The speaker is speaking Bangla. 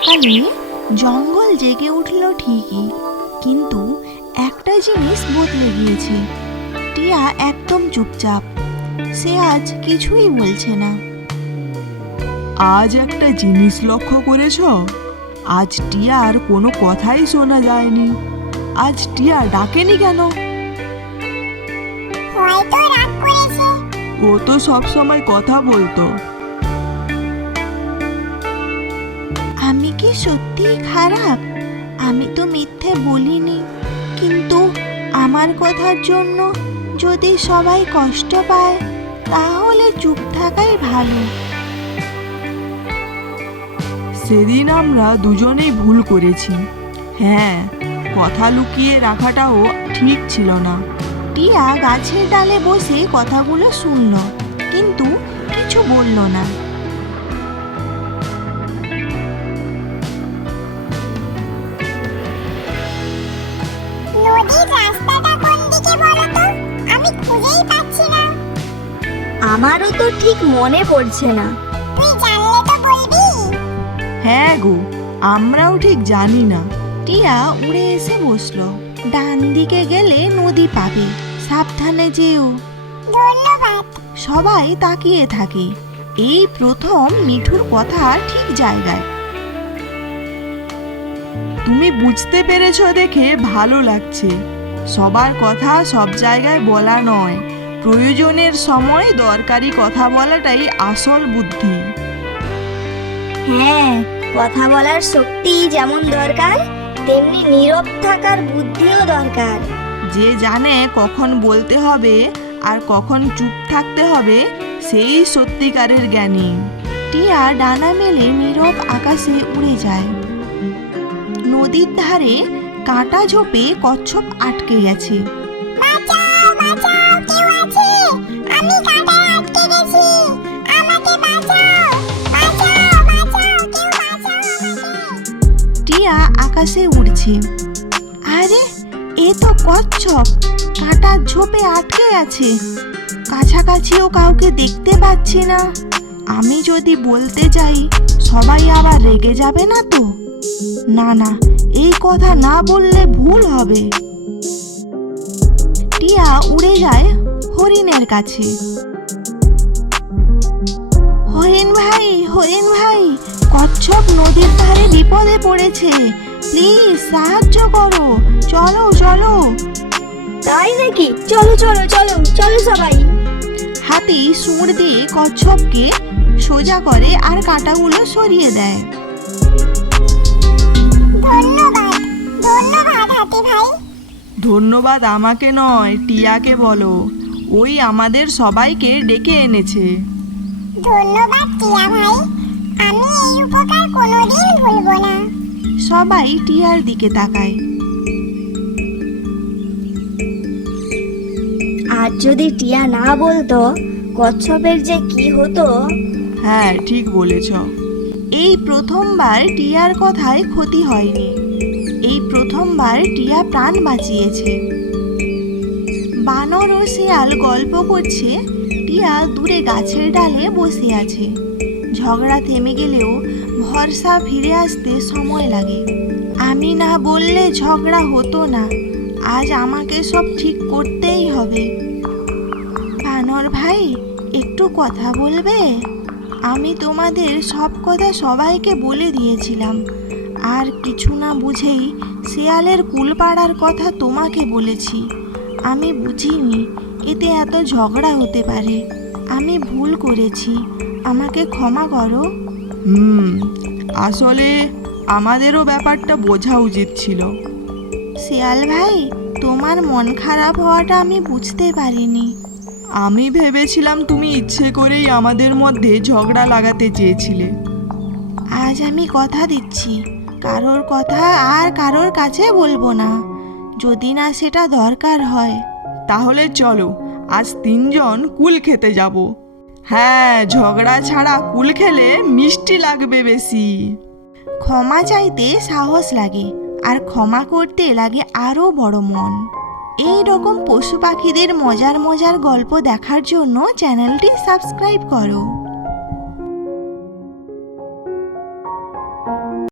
সকালে জঙ্গল জেগে উঠল ঠিকই, কিন্তু একটা জিনিস বদলে গিয়েছে। টিয়া একদম চুপচাপ, সে আজ কিছুই বলছে না। আজ একটা জিনিস লক্ষ্য করেছ? আজ টিয়ার কোনো কথাই শোনা যায়নি। আজ টিয়া ডাকেনি কেন? হয়তো রাগ করেছে। ও তো সবসময় কথা বলতো। আমি কি সত্যিই খারাপ? আমি তো মিথ্যে বলিনি, কিন্তু আমার কথার জন্য যদি সবাই কষ্ট পায় তাহলে চুপ থাকাই ভালো। সেদিন আমরা দুজনেই ভুল করেছি। হ্যাঁ, কথা লুকিয়ে রাখাটাও ঠিক ছিল না। টিয়া গাছের ডালে বসে কথাগুলো শুনল, কিন্তু কিছু বলল না। নদীর রাস্তাটা কোন দিকে বলো তো? আমি খুঁজেই পাচ্ছি না। আমারও তো ঠিক মনে পড়ছে না। তুই জানলে তো বলবি। হ্যাঁ গো, আমরাও ঠিক জানি না। টিয়া উড়ে এসে বসলো। ডান দিকে গেলে নদী পাবে, সাবধানে যেও। ধন্যবাদ। সবাই তাকিয়ে থাকে। এই প্রথম মিঠুর কথা ঠিক জায়গায়। তুমি বুঝতে পেরেছো দেখে ভালো লাগছে। সবার কথা সব জায়গায় বলা নয়, প্রয়োজনের সময় দরকারি কথা বলাটাই আসল বুদ্ধি। হ্যাঁ, কথা বলার শক্তি যেমন দরকার, তেমনি নীরব থাকার বুদ্ধিও দরকার। যে জানে কখন বলতে হবে আর কখন চুপ থাকতে হবে, সেই সত্যিকারের জ্ঞানী। টিয়া ডানা মেলে নীরব আকাশে উড়ে যায়। নদীর ধারে কাঁটা ঝোপে কচ্ছপ আটকে গেছে। বাঁচাও, বাঁচাও, কেউ আছে? আমি কাঁটায় আটকে গেছি। আমাকে বাঁচাও, বাঁচাও, বাঁচাও, কেউ বাঁচাও আমাকে। টিয়া আকাশে উড়ছে। আরে, এ তো কচ্ছপ কাঁটার ঝোপে আটকে আছে। কাছাকাছিও কাউকে দেখতে পাচ্ছি না। আমি যদি বলতে যাই সবাই আবার রেগে যাবে না তো? না না, এই কথা না বললে ভুল হবে। টিয়া উড়ে যায় হরিণের কাছে। হরিণ ভাই, হরিণ ভাই, কচ্ছপ নদীর ধারে বিপদে পড়েছে, প্লিজ সাহায্য করো, চলো চলো। তাই নাকি? চলো চলো চলো চলো সবাই। হাতি সুঁড় দিয়ে কচ্ছপকে সোজা করে আর কাঁটাগুলো সরিয়ে দেয়। ধন্যবাদ, ধন্যবাদ হাতি ভাই। ধন্যবাদ আমাকে নয়, টিয়াকে বলো। ওই আমাদের সবাইকে ডেকে এনেছে। ধন্যবাদ টিয়া ভাই। আমি এই উপকার কোনোদিন ভুলবো না। সবাই টিয়ার দিকে তাকায়। আর যদি টিয়া না বলতো, কচ্ছপের যে কি হতো। হ্যাঁ, ঠিক বলেছ। এই প্রথমবার টিয়ার কথায় ক্ষতি হয়নি। এই প্রথমবার টিয়া প্রাণ বাঁচিয়েছে। বানর ও শিয়াল গল্প করছে, টিয়া দূরে গাছের ডালে বসে আছে। ঝগড়া থেমে গেলেও ভরসা ফিরে আসতে সময় লাগে। আমি না বললে ঝগড়া হতো না, আজ আমাকে সব ঠিক করতেই হবে। বানর ভাই, একটু কথা বলবে? আমি তোমাদের সব কথা সবাইকে বলে দিয়েছিলাম, আর কিছু না বুঝেই শেয়ালের কুল পাড়ার কথা তোমাকে বলেছি। আমি বুঝিনি এতে এত ঝগড়া হতে পারে। আমি ভুল করেছি, আমাকে ক্ষমা করো। আসলে আমাদেরও ব্যাপারটা বোঝা উচিত ছিল। শেয়াল ভাই, তোমার মন খারাপ হওয়াটা আমি বুঝতে পারিনি। আমি ভেবেছিলাম তুমি ইচ্ছে করেই আমাদের মধ্যে ঝগড়া লাগাতে চেয়েছিলে। আজ আমি কথা দিচ্ছি, কারোর কথা আর কারোর কাছে বলবো না, যদি না সেটা দরকার হয়। তাহলে চলো, আজ 3 জন কুল খেতে যাব। হ্যাঁ, ঝগড়া ছাড়া কুল খেলে মিষ্টি লাগবে বেশি। ক্ষমা চাইতে সাহস লাগে, আর ক্ষমা করতে লাগে আরও বড় মন। এই রকম পশু পাখিদের মজার মজার গল্প দেখার জন্য চ্যানেলটি সাবস্ক্রাইব করো।